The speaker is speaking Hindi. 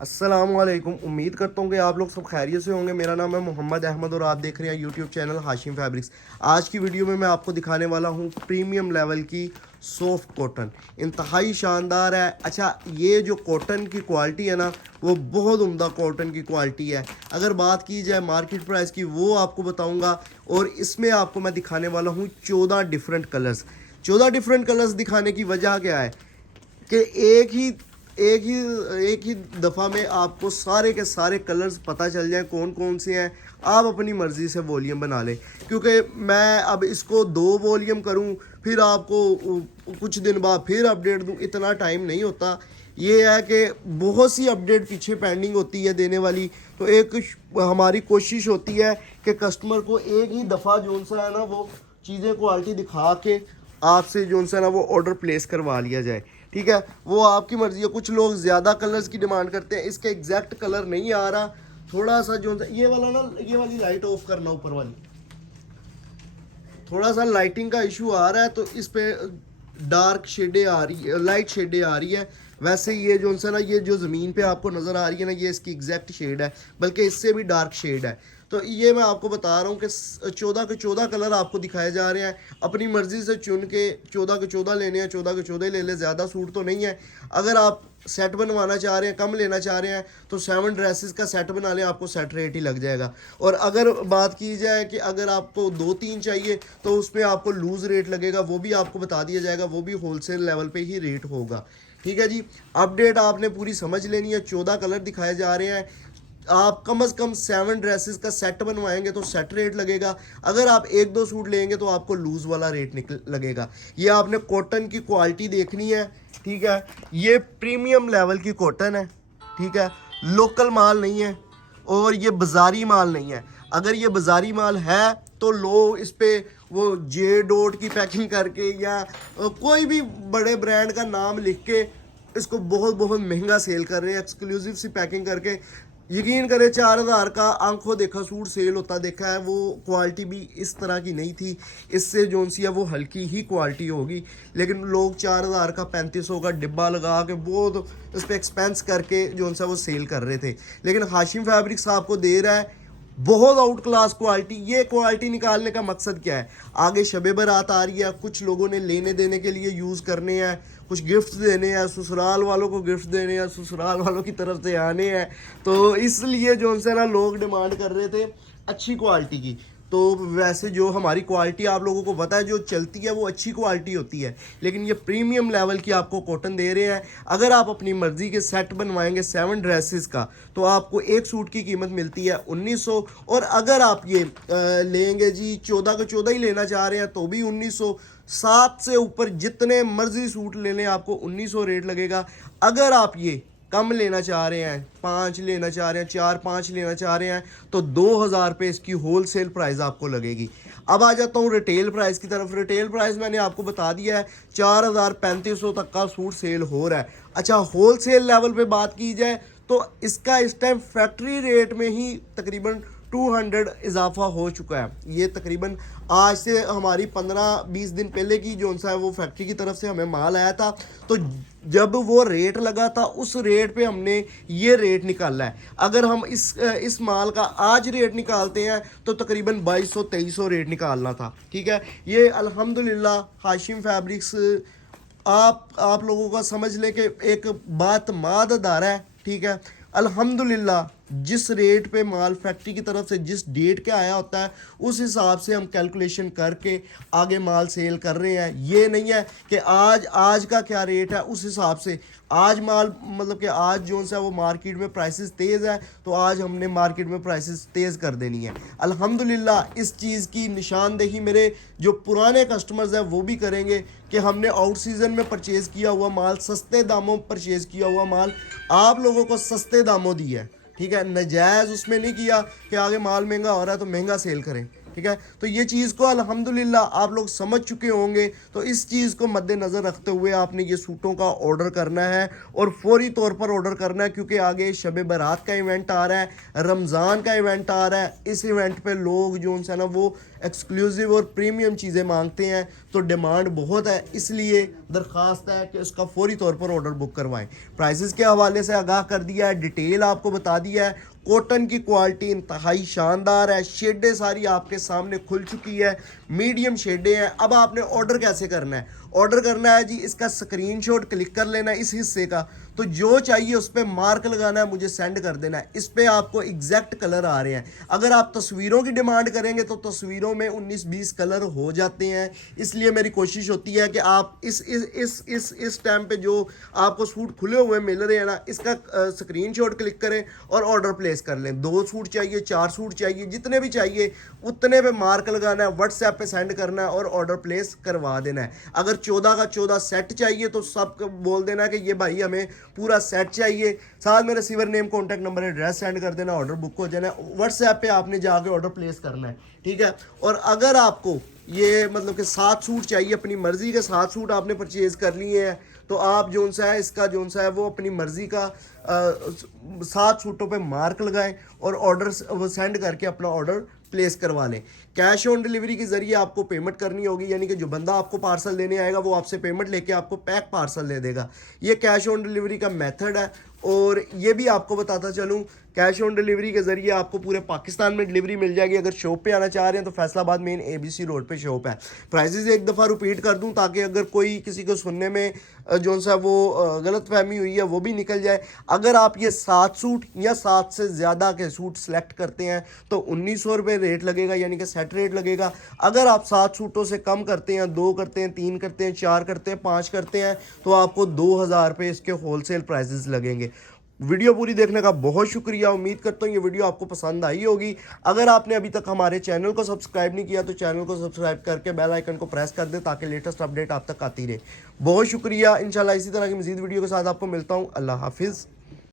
अस्सलामुअलैकुम। उम्मीद करता हूँ कि आप लोग सब खैरियत से होंगे। मेरा नाम है मोहम्मद अहमद और आप देख रहे हैं यूट्यूब चैनल हाशिम फैब्रिक्स। आज की वीडियो में मैं आपको दिखाने वाला हूँ प्रीमियम लेवल की सॉफ्ट कॉटन। इंतहाई शानदार है। अच्छा, ये जो कॉटन की क्वालिटी है ना, वो बहुत उम्दा कॉटन की क्वालिटी है। अगर बात की जाए मार्केट प्राइस की, वो आपको बताऊँगा। और इसमें आपको मैं दिखाने वाला हूँ 14 डिफरेंट कलर्स। 14 डिफरेंट कलर्स दिखाने की वजह क्या है कि एक ही दफ़ा में आपको सारे के सारे कलर्स पता चल जाए कौन कौन से हैं। आप अपनी मर्ज़ी से वॉल्यूम बना लें, क्योंकि मैं अब इसको 2 वॉल्यूम करूं, फिर आपको कुछ दिन बाद फिर अपडेट दूं, इतना टाइम नहीं होता। ये है कि बहुत सी अपडेट पीछे पेंडिंग होती है देने वाली। तो एक हमारी कोशिश होती है कि कस्टमर को एक ही दफ़ा जो सा है ना, वो चीज़ें क्वालिटी दिखा के आपसे जो सा ना वो ऑर्डर प्लेस करवा लिया जाए। ठीक है, वो आपकी मर्ज़ी है। कुछ लोग ज़्यादा कलर्स की डिमांड करते हैं, इसके एग्जैक्ट कलर नहीं आ रहा। थोड़ा सा जो ये वाला ना, ये वाली लाइट ऑफ करना, ऊपर वाली थोड़ा सा लाइटिंग का इशू आ रहा है, तो इस पे डार्क शेडें आ रही है, लाइट शेडें आ रही है। वैसे ये जो सा ना, ये जो ज़मीन पे आपको नज़र आ रही है ना, ये इसकी एग्जैक्ट शेड है, बल्कि इससे भी डार्क शेड है। तो ये मैं आपको बता रहा हूँ कि 14 के 14 कलर आपको दिखाए जा रहे हैं। अपनी मर्ज़ी से चुन के 14 के 14 लेने हैं, 14 के 14 ले ले, ज़्यादा सूट तो नहीं है। अगर आप सेट बनवाना चाह रहे हैं, कम लेना चाह रहे हैं, तो 7 ड्रेसेस का सेट बना लें, आपको सेट रेट ही लग जाएगा। और अगर बात की जाए कि अगर आपको 2-3 चाहिए, तो उसमें आपको लूज़ रेट लगेगा, वो भी आपको बता दिया जाएगा, वो भी होलसेल लेवल पे ही रेट होगा। ठीक है जी, अपडेट आपने पूरी समझ लेनी है। 14 कलर दिखाए जा रहे हैं। आप कम से कम 7 ड्रेसेस का सेट बनवाएंगे तो सेट रेट लगेगा। अगर आप 1-2 सूट लेंगे तो आपको लूज़ वाला रेट निकल लगेगा। ये आपने कॉटन की क्वालिटी देखनी है। ठीक है, ये प्रीमियम लेवल की कॉटन है। ठीक है, लोकल माल नहीं है और ये बाज़ारी माल नहीं है। अगर ये बाज़ारी माल है तो लोग इस पे वो जे डॉट की पैकिंग करके या कोई भी बड़े ब्रांड का नाम लिख के इसको बहुत बहुत महंगा सेल कर रहे हैं, एक्सक्लूसिव सी पैकिंग करके। यकीन करें, 4,000 का आंखों देखा सूट सेल होता देखा है। वो क्वालिटी भी इस तरह की नहीं थी। इससे जोन सी है वो हल्की ही क्वालिटी होगी, लेकिन लोग 4,000 का 3,500 का डिब्बा लगा के बहुत उस पर एक्सपेंस करके जोन सा वो सेल कर रहे थे। लेकिन हाशिम फैब्रिक्स आपको दे रहा है बहुत आउट क्लास क्वालिटी। ये क्वालिटी निकालने का मकसद क्या है? आगे शबे बारात आ रही है, कुछ लोगों ने लेने देने के लिए यूज़ करने हैं, कुछ गिफ्ट देने हैं, ससुराल वालों को गिफ्ट देने हैं, ससुराल वालों की तरफ से आने हैं। तो इसलिए जो उनसे ना लोग डिमांड कर रहे थे अच्छी क्वालिटी की। तो वैसे जो हमारी क्वालिटी आप लोगों को पता है, जो चलती है वो अच्छी क्वालिटी होती है। लेकिन ये प्रीमियम लेवल की आपको कॉटन दे रहे हैं। अगर आप अपनी मर्ज़ी के सेट बनवाएंगे 7 ड्रेसेस का, तो आपको एक सूट की कीमत मिलती है 1900। और अगर आप ये लेंगे जी 14 के 14 ही लेना चाह रहे हैं तो भी 1900। 7 से ऊपर जितने मर्जी सूट ले लें आपको 1900 रेट लगेगा। अगर आप ये कम लेना चाह रहे हैं, 5 लेना चाह रहे हैं, 4-5 लेना चाह रहे हैं, तो 2,000 रुपये इसकी होल सेल प्राइस आपको लगेगी। अब आ जाता हूँ रिटेल प्राइस की तरफ। रिटेल प्राइस मैंने आपको बता दिया है, 4,000-3,500 तक का सूट सेल हो रहा है। अच्छा, होल सेल लेवल पे बात की जाए तो इसका इस टाइम फैक्ट्री रेट में ही तकरीबन 200 इजाफा हो चुका है। ये तकरीबन आज से हमारी 15-20 दिन पहले की जो सा है वो फैक्ट्री की तरफ से हमें माल आया था। तो जब वो रेट लगा था उस रेट पे हमने ये रेट निकाला है। अगर हम इस माल का आज रेट निकालते हैं तो तकरीबन 2200-2300 रेट निकालना था। ठीक है, ये अल्हम्दुलिल्लाह हाशिम फैब्रिक्स आप लोगों का समझ लें कि एक बात माददार है। ठीक है, अल्हम्दुलिल्लाह जिस रेट पे माल फैक्ट्री की तरफ से जिस डेट के आया होता है, उस हिसाब से हम कैलकुलेशन करके आगे माल सेल कर रहे हैं। ये नहीं है कि आज का क्या रेट है उस हिसाब से आज माल, मतलब कि आज जो सा वो मार्केट में प्राइसेस तेज़ है तो आज हमने मार्केट में प्राइसेस तेज़ कर देनी है। अल्हम्दुलिल्लाह इस चीज़ की निशानदेही मेरे जो पुराने कस्टमर्स हैं वो भी करेंगे कि हमने आउट सीज़न में परचेज़ किया हुआ माल, सस्ते दामों परचेज़ किया हुआ माल आप लोगों को सस्ते दामों दी है। ठीक है, नजायज़ उसमें नहीं किया कि आगे माल महंगा हो रहा है तो महंगा सेल करें। ठीक है, तो ये चीज़ को अल्हम्दुलिल्लाह आप लोग समझ चुके होंगे। तो इस चीज़ को मद्देनज़र रखते हुए आपने ये सूटों का ऑर्डर करना है और फौरी तौर पर ऑर्डर करना है, क्योंकि आगे शब बारात का इवेंट आ रहा है, रमज़ान का इवेंट आ रहा है। इस इवेंट पे लोग जो है ना वो एक्सक्लूसिव और प्रीमियम चीज़ें मांगते हैं तो डिमांड बहुत है, इसलिए दरख्वास्त है कि उसका फौरी तौर पर ऑर्डर बुक करवाएं। प्राइसेस के हवाले से आगाह कर दिया है, डिटेल आपको बता दिया है। कॉटन की क्वालिटी इंतहाई शानदार है, शेडें सारी आपके सामने खुल चुकी है, मीडियम शेडें हैं। अब आपने ऑर्डर कैसे करना है? ऑर्डर करना है जी, इसका स्क्रीनशॉट क्लिक कर लेना है इस हिस्से का, तो जो चाहिए उस पर मार्क लगाना है, मुझे सेंड कर देना है। इस पर आपको एग्जैक्ट कलर आ रहे हैं। अगर आप तस्वीरों की डिमांड करेंगे तो तस्वीरों में 19-20 कलर हो जाते हैं, इसलिए मेरी कोशिश होती है कि आप इस टाइम पे जो आपको सूट खुले हुए मिल रहे हैं ना, इसका स्क्रीनशॉट क्लिक करें और ऑर्डर प्लेस कर लें। 2 सूट चाहिए, 4 सूट चाहिए, जितने भी चाहिए उतने पे मार्क लगाना है, व्हाट्सएप पे सेंड करना है और ऑर्डर प्लेस करवा देना है। अगर 14 का 14 सेट चाहिए तो सब बोल देना कि ये भाई हमें पूरा सेट चाहिए, साथ में receiver name, contact number, address send कर देना, ऑर्डर बुक हो जाना है। व्हाट्सएप पे आपने जाके ऑर्डर प्लेस करना है, ठीक है। और अगर आपको ये मतलब कि 7 सूट चाहिए, अपनी मर्जी के 7 सूट आपने परचेज कर लिए हैं, तो आप जोन सा है इसका जोन सा है वो अपनी मर्जी का 7 सूटों पे मार्क लगाएं और ऑर्डर सेंड करके अपना ऑर्डर प्लेस करवा लें। कैश ऑन डिलीवरी के ज़रिए आपको पेमेंट करनी होगी, यानी कि जो बंदा आपको पार्सल देने आएगा वो आपसे पेमेंट लेके आपको पैक पार्सल दे देगा। ये कैश ऑन डिलीवरी का मेथड है। और ये भी आपको बताता चलूँ, कैश ऑन डिलीवरी के ज़रिए आपको पूरे पाकिस्तान में डिलीवरी मिल जाएगी। अगर शॉप पे आना चाह रहे हैं तो फैसलाबाद मेन ABC रोड पे शॉप है। प्राइसेस एक दफ़ा रिपीट कर दूं ताकि अगर कोई किसी को सुनने में जो सा वो गलत फहमी हुई है वो भी निकल जाए। अगर आप ये 7 सूट या 7 से ज़्यादा के सूट सेलेक्ट करते हैं तो 1900 रुपये रेट लगेगा, यानी कि सेट रेट लगेगा। अगर आप 7 सूटों से कम करते हैं, 2 करते हैं, 3 करते हैं, 4 करते हैं, 5 करते हैं, तो आपको 2000 रुपये इसके होलसेल प्राइसेस लगेंगे। वीडियो पूरी देखने का बहुत शुक्रिया। उम्मीद करता हूँ ये वीडियो आपको पसंद आई होगी। अगर आपने अभी तक हमारे चैनल को सब्सक्राइब नहीं किया तो चैनल को सब्सक्राइब करके बेल आइकन को प्रेस कर दें ताकि लेटेस्ट अपडेट आप तक आती रहे। बहुत शुक्रिया। इंशाल्लाह इसी तरह की मज़ीद वीडियो के साथ आपको मिलता हूँ। अल्लाह हाफिज़।